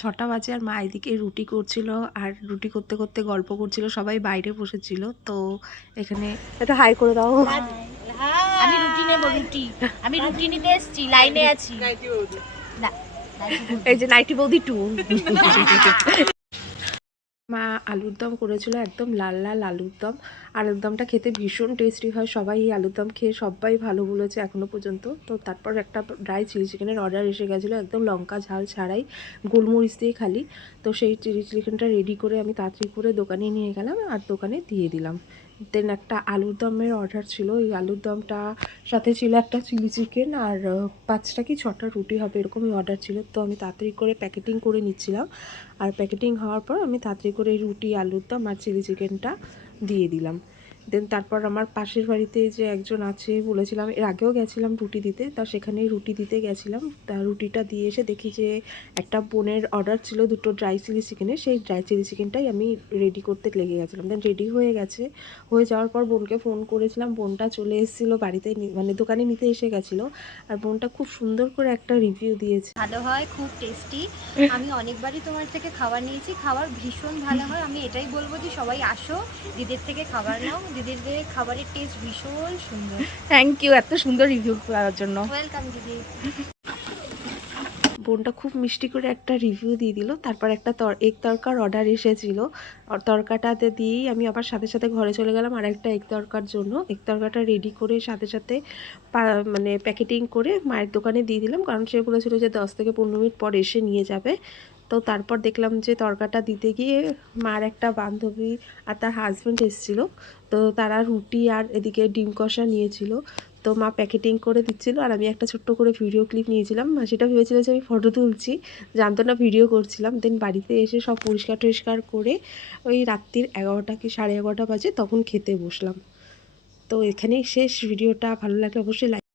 6টা বাজে আর মা এদিকে রুটি করছিল আর রুটি করতে করতে গল্প করছিল, সবাই বাইরে বসেছিল। তো এখানে এটা হাই করে দাও। আমি রুটি নেব, রুটি আমি রুটি নিতে এসেছি, লাইনে আছি। এই যে নাইটি বৌদি 2 মা আলুর দম করেছিল, একদম লাল লাল আলুর দম। আলুর দমটা খেতে ভীষণ টেস্টি হয়, সবাই এই আলুর দম খেয়ে সবাই ভালো বলেছে এখনো পর্যন্ত। তো তারপর একটা ড্রাই চিলি চিকেনের অর্ডার এসে গেছিলো, একদম লঙ্কা ঝাল ছাড়াই, গোলমরিচ দিয়ে খালি। তো সেই চিলি চিকেনটা রেডি করে আমি তাড়াতাড়ি করে দোকানে নিয়ে গেলাম আর দোকানে দিয়ে দিলাম। দেন একটা আলুর দমের অর্ডার ছিল, এই আলুর দমটা সাথে ছিল একটা চিলি চিকেন আর 5টা কি 6টা রুটি হবে এরকমই অর্ডার ছিল। তো আমি তাড়াতাড়ি করে প্যাকেটিং করে নিচ্ছিলাম, আর প্যাকেটিং হওয়ার পর আমি তাড়াতাড়ি করে রুটি, আলুর দম আর চিলি চিকেনটা দিয়ে দিলাম। দেন তারপর আমার পাশের বাড়িতে যে একজন আছে বলেছিলাম, এর আগেও গেছিলাম রুটি দিতে, তা সেখানে রুটি দিতে গেছিলাম। তা রুটিটা দিয়ে এসে দেখি যে একটা বোনের অর্ডার ছিল 2টো ড্রাই চিলি চিকেনের, সেই ড্রাই চিলি চিকেনটাই আমি রেডি করতে লেগে গেছিলাম। দেন রেডি হয়ে গেছে, হয়ে যাওয়ার পর বোনকে ফোন করেছিলাম, বোনটা চলে এসেছিলো বাড়িতে, মানে দোকানে নিতে এসে গেছিলো। আর বোনটা খুব সুন্দর করে একটা রিভিউ দিয়েছে, ভালো হয়, খুব টেস্টি। আমি অনেকবারই তোমার থেকে খাবার নিয়েছি, খাবার ভীষণ ভালো হয়। আমি এটাই বলবো যে সবাই আসো, দিদির থেকে খাবার নাও, দিদির খাবারের টেস্ট ভীষণ সুন্দর। থ্যাংক ইউ এত সুন্দর রিভিউ করার জন্য। ওয়েলকাম দিদি। বোনটা খুব মিষ্টি করে একটা রিভিউ দিয়ে দিল। তারপর একটা এগ তরকার অর্ডার এসেছিলো, আর তরকাটাতে দিয়েই আমি আবার সাথে সাথে ঘরে চলে গেলাম আর একটা এগ তরকার জন্য। এগ তরকাটা রেডি করে সাথে সাথে মানে প্যাকেটিং করে মায়ের দোকানে দিয়ে দিলাম, কারণ সে বলেছিল যে 10 থেকে 15 মিনিট পর এসে নিয়ে যাবে। তো তারপর দেখলাম যে তরকাটা দিতে গিয়ে মার একটা বান্ধবী আর তার হাজব্যান্ড এসেছিলো। তো তারা রুটি আর এদিকে ডিম কষা নিয়েছিল। তো মা প্যাকেটিং করে দিচ্ছিলো আর আমি একটা ছোট্ট করে ভিডিও ক্লিপ নিয়েছিলাম। মা সেটা ভেবেছিল যে আমি ফটো তুলছি, জানতো না ভিডিও করছিলাম। দেন বাড়িতে এসে সব পরিষ্কার টরিষ্কার করে ওই রাত্রির 11টা কি 11:30 বাজে তখন খেতে বসলাম। তো এখানেই শেষ ভিডিওটা। ভালো লাগলে অবশ্যই লাইক